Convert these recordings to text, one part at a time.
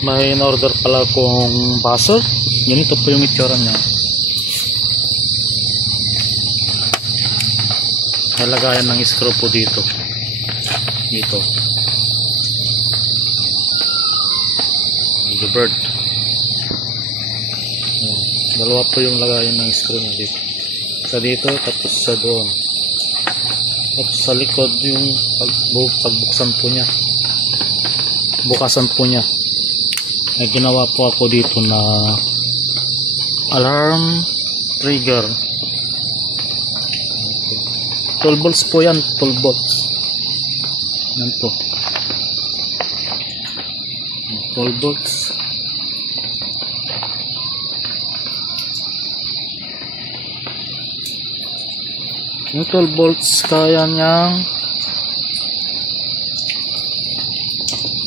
May in-order pala kong buzzer. Ganito po yung itsura niya. Nalagayan ng screw po dito. Dito. The bird. Dalawa po yung lagayan ng screw niya dito. Sa dito, tapos sa doon. Tapos sa likod yung pagbuksan po niya. Bukasan po niya. Ay ginawa po ako dito na alarm trigger. 12 volts po yan, 12 volts. Yan po. 12 volts. Yung 12 volts kaya niyang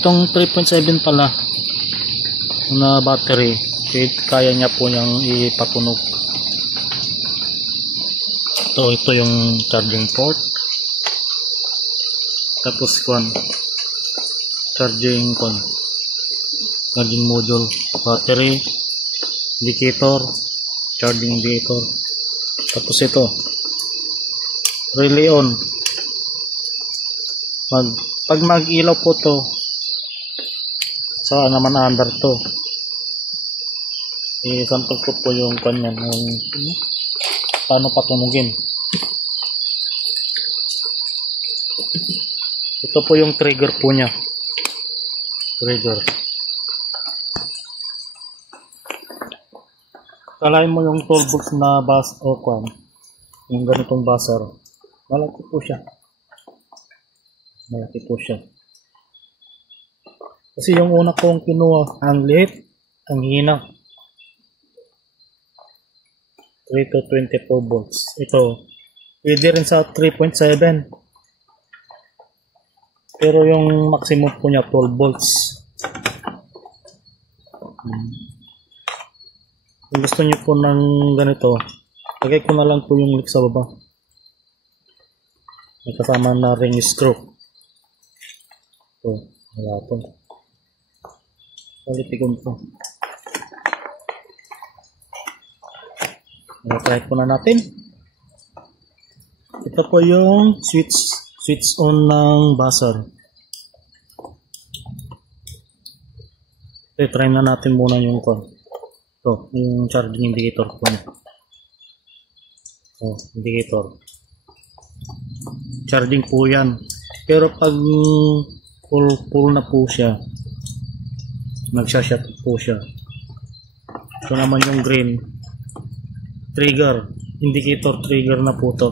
itong 3.7 pala na battery, kaya niya po niyang ipatunog. Ito yung charging port, tapos charging module, battery, indicator, charging indicator, tapos ito relay on. Pag mag-ilaw po to, saan naman under to, isantog ko po yung kanyan, yung paano patunugin. Ito po yung trigger po niya. Trigger. Kalahin mo yung 12 volts na bus o yung ganitong buzzer. Malaki po siya. Malaki po siya. Kasi yung una kong kinuha, ang liit, ang hina. 3 to 24 volts. Ito, pwede rin sa 3.7. Pero yung maximum po niya 12 volts. Kung gusto niyo po ng ganito, lagay ko na lang po yung link sa baba. May kasama na ring screw. Ito, wala po. Palitigong po. Try po na natin. Ito po yung switch on ng buzzer. Okay, try na natin muna yung ito, yung charging indicator po niya. Indicator. Charging po yan. Pero pag full na po siya, magsha-shut po siya. Ito naman yung green. Trigger, indicator trigger na po to.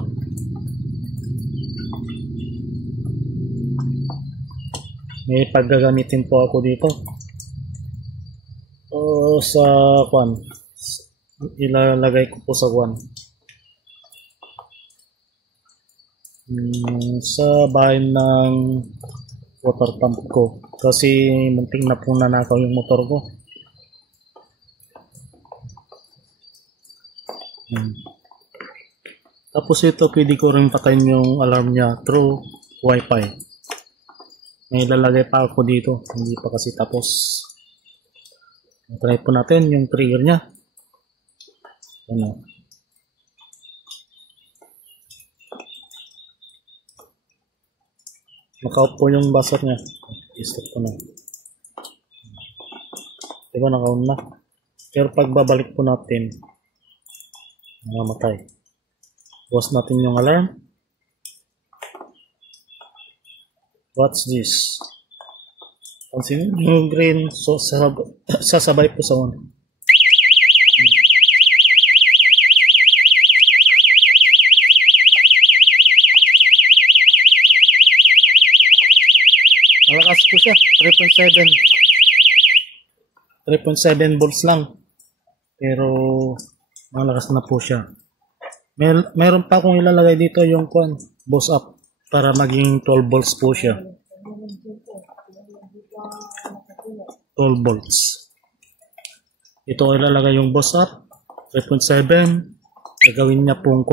May paggagamitin po ako dito. Sa ilalagay ko po sa sa bahay ng water pump ko. Kasi munting na po nanakaw yung motor ko. Tapos ito, pwede ko rin patayin yung alarm niya through wifi. May ilalagay pa ako dito, hindi pa kasi tapos. Try po natin yung trigger niya. Ano? Naka-off po yung buzzer niya. I-stop ko na. Diba naka-on na? Pero pagbabalik po natin, namamatay. Bukas natin yung alarm. What's this? Pansin yung green, so sasabay po sa on. Malakas po siya, 3.7 volts lang. Pero malakas na po siya. Mayroon pa akong ilalagay dito yung boost up para maging 12 volts po siya. 12 volts. Ito ilalagay yung boost up 3.7. Gagawin niya pong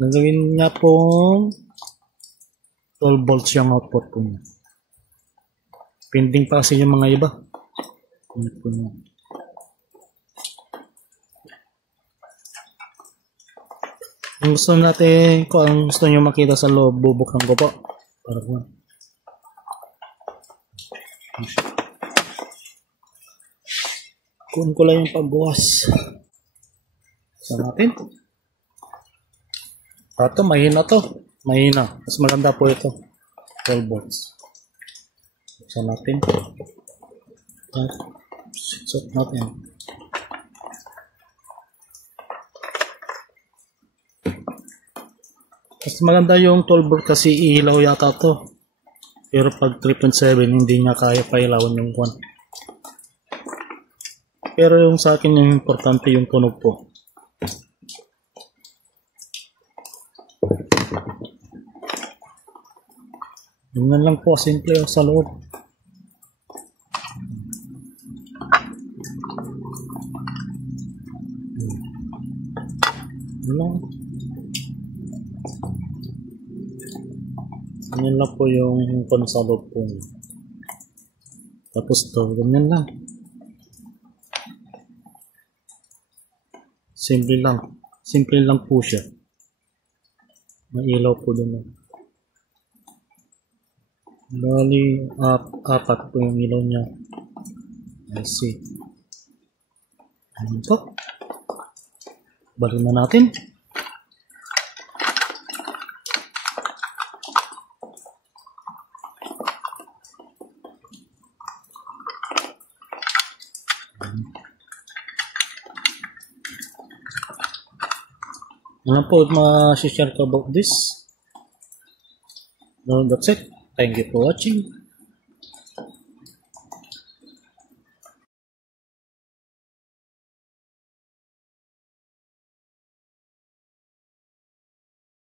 gagawin niya pong 12 volts yung output po niya. Pending pa kasi yung mga iba. Kung gusto natin, kung ang gusto nyo makita sa loob, bubuksan ko po. Para po. Kunin ko lang yung pagbukas. Sa natin. Ito, mahina to. Mahina. Mas maganda po ito. 12 volts. Sa natin. Set natin. Mas maganda yung 12 volt kasi ilaw yata to. Pero pag 3.7 hindi niya kaya pailawan yung kwan. Pero yung sa akin yung importante yung tunog po. Yun lang po, simple sa loob. Yun lang. Ganyan lang po yung sa loob po. Tapos to, ganyan lang. Simple lang. Simple lang po siya. May ilaw po doon. Bali, apat po yung ilaw niya. I see. Ano to? Balik na natin. Ano po ma-share ko about this? No, that's it. Thank you for watching.